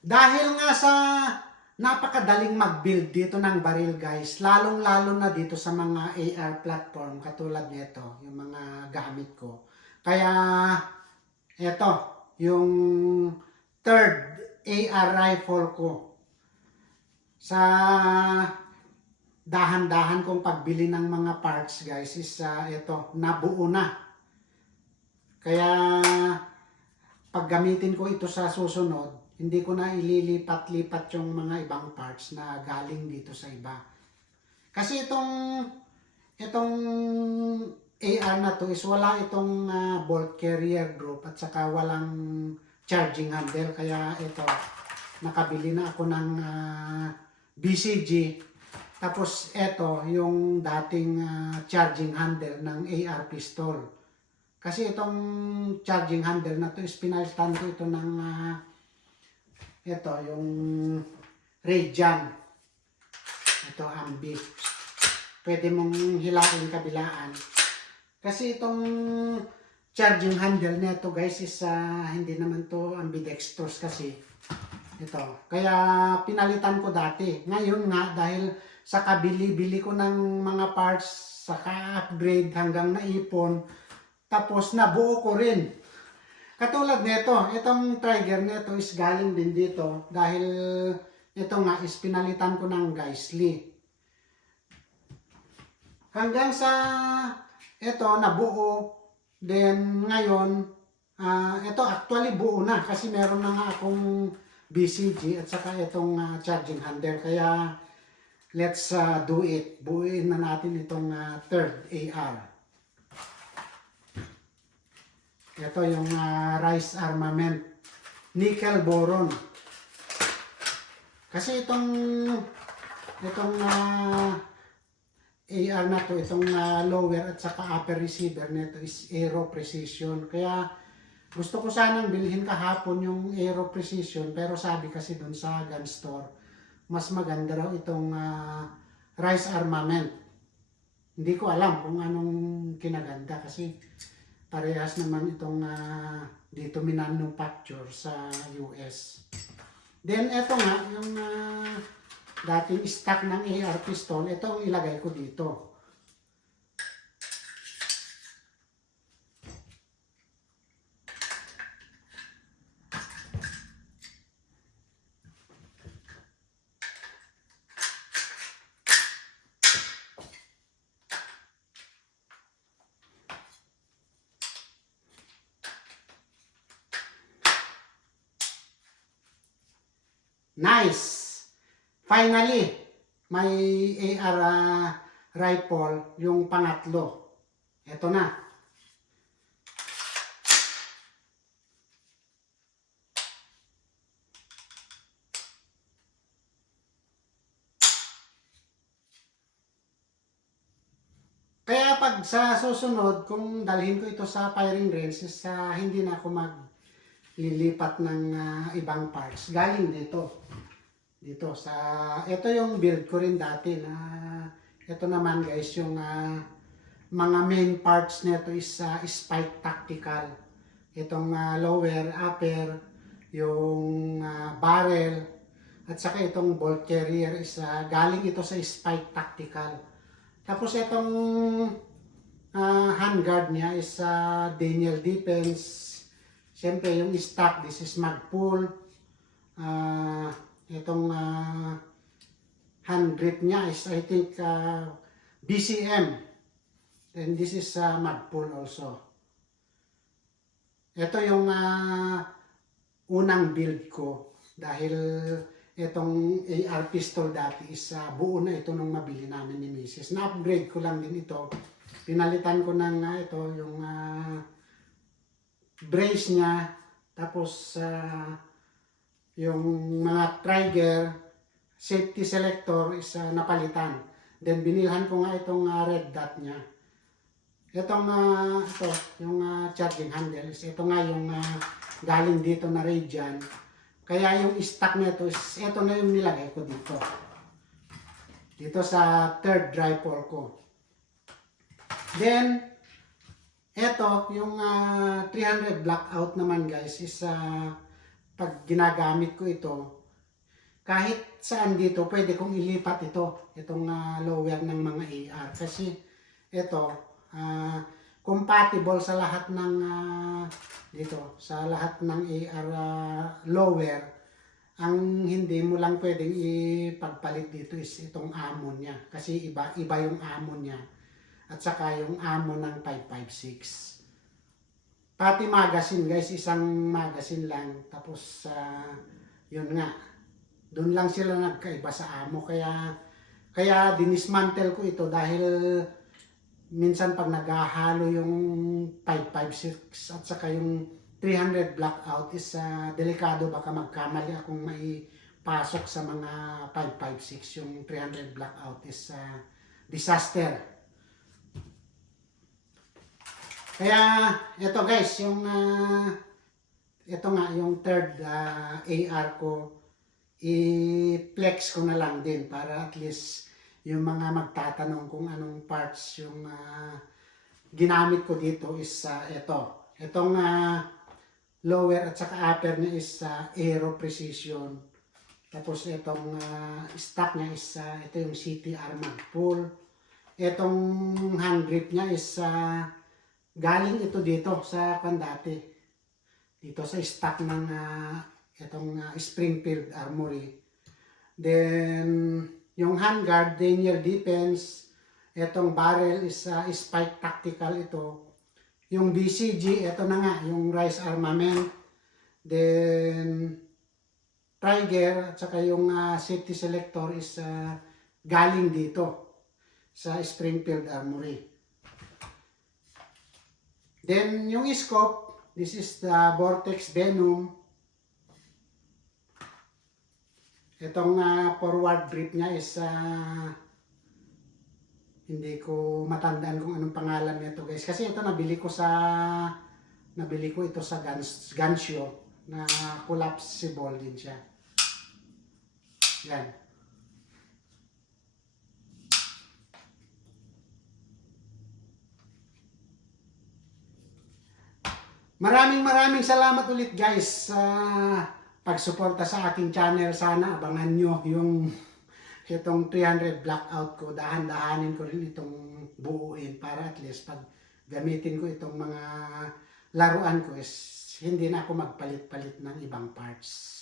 Dahil nga sa napakadaling mag-build dito ng baril guys, lalong-lalo na dito sa mga AR platform katulad nito, yung mga gamit ko. Kaya ito, yung third AR rifle ko. Sa dahan-dahan kong pagbili ng mga parts guys is ito, nabuo na. Kaya pag gamitin ko ito sa susunod, hindi ko na ililipat-lipat yung mga ibang parts na galing dito sa iba. Kasi itong AR na to is wala itong bolt carrier group at saka walang charging handle. Kaya ito, nakabili na ako ng BCG. Tapos ito, yung dating charging handle ng AR pistol. Kasi itong charging handle na to is pinalitan ko ito ng ito, yung Radian. Ito, ambi. Pwede mong hilain kabilaan. Kasi itong charging handle nito guys is hindi naman to ambidextrous kasi. Ito. Kaya pinalitan ko dati. Ngayon nga, dahil sa kabili-bili ko ng mga parts, saka upgrade hanggang naipon, tapos nabuo ko rin. Katulad nito, itong trigger nito is galing din dito dahil ito nga is pinalitan ko ng Geissele. Hanggang sa ito nabuo, then ngayon, ito actually buo na kasi meron na nga akong BCG at saka itong charging handle. Kaya let's do it. Buuin na natin itong third AR. Ito yung rice armament, nickel boron. Kasi itong AR na to, itong lower at saka upper receiver nito is Aero Precision. Kaya gusto ko sanang bilhin kahapon yung Aero Precision, pero sabi kasi dun sa gun store, mas maganda raw itong rice armament. Hindi ko alam kung anong kinaganda kasi parehas naman itong dito manufacture sa US. Then ito nga, yung dating stock ng AR pistol, ito ang ilagay ko dito. Nice! Finally, may AR rifle, yung pangatlo. Ito na. Kaya pag sa susunod, kung dalhin ko ito sa firing range, hindi na ako maglilipat ng ibang parts. Galing dito. Dito sa ito yung build ko rin dati na ito naman guys yung mga main parts nito is Spike Tactical. Itong lower, upper, yung barrel at saka itong bolt carrier is galing ito sa Spike Tactical. Tapos itong handguard niya is Daniel Defense. Siyempre yung stock, this is Magpul. Itong hand grip niya is I think BCM. And this is Magpul also. Ito yung unang build ko dahil itong AR pistol dati is buo na ito nung mabili namin ni Mrs. Na-upgrade ko lang din ito. Pinalitan ko ng ito yung brace niya. Tapos yung mga trigger, safety selector is napalitan. Then binilhan ko nga itong red dot niya. Itong ito, yung charging handle is ito nga yung galing dito na Radian. Kaya yung stock nito is ito na yung nilagay ko dito. Dito sa third rifle ko. Then ito yung 300 blackout naman guys is pag ginagamit ko ito, kahit saan dito, pwede kong ilipat itong lower ng mga AR. Kasi ito, compatible sa lahat ng sa lahat ng AR lower. Ang hindi mo lang pwedeng ipagpalit dito is itong ammo niya. Kasi iba yung ammo niya. At saka yung ammo ng 5.56. Pati magazine guys, isang magazine lang. Tapos yun nga, doon lang sila nagkaiba sa ammo. Kaya dinismantle ko ito dahil minsan pag naghahalo yung 5.56 at saka yung 300 blackout is delikado, baka magkamali akong may pasok sa mga 5.56. Yung 300 blackout is disaster. Kaya ito guys, yung ito nga yung third AR ko, i-flex ko na lang din para at least yung mga magtatanong kung anong parts yung ginamit ko dito is ito. Itong lower at saka upper niya is Aero Precision. Tapos itong stock niya is ito yung CTR Magpul. Itong hand grip niya is galing ito dito sa dati. Dito sa stock ng itong Springfield Armory. Then yung handguard, Daniel Defense. Itong barrel is Spike Tactical ito. Yung BCG, ito na nga, yung Rice Armament. Then, Tiger, at saka yung safety selector is galing dito sa Springfield Armory. Then, yung scope, this is the Vortex Venom. Itong forward grip niya is hindi ko matandaan kung anong pangalan nito guys. Kasi ito nabili ko ito sa Gansio na collapsible din siya. Yan. Maraming salamat ulit guys sa pagsuporta sa aking channel. Sana abangan nyo yung itong 300 blackout ko. Dahan-dahanin ko rin itong buuin para at least pag gamitin ko itong mga laruan ko is hindi na ako magpalit-palit ng ibang parts.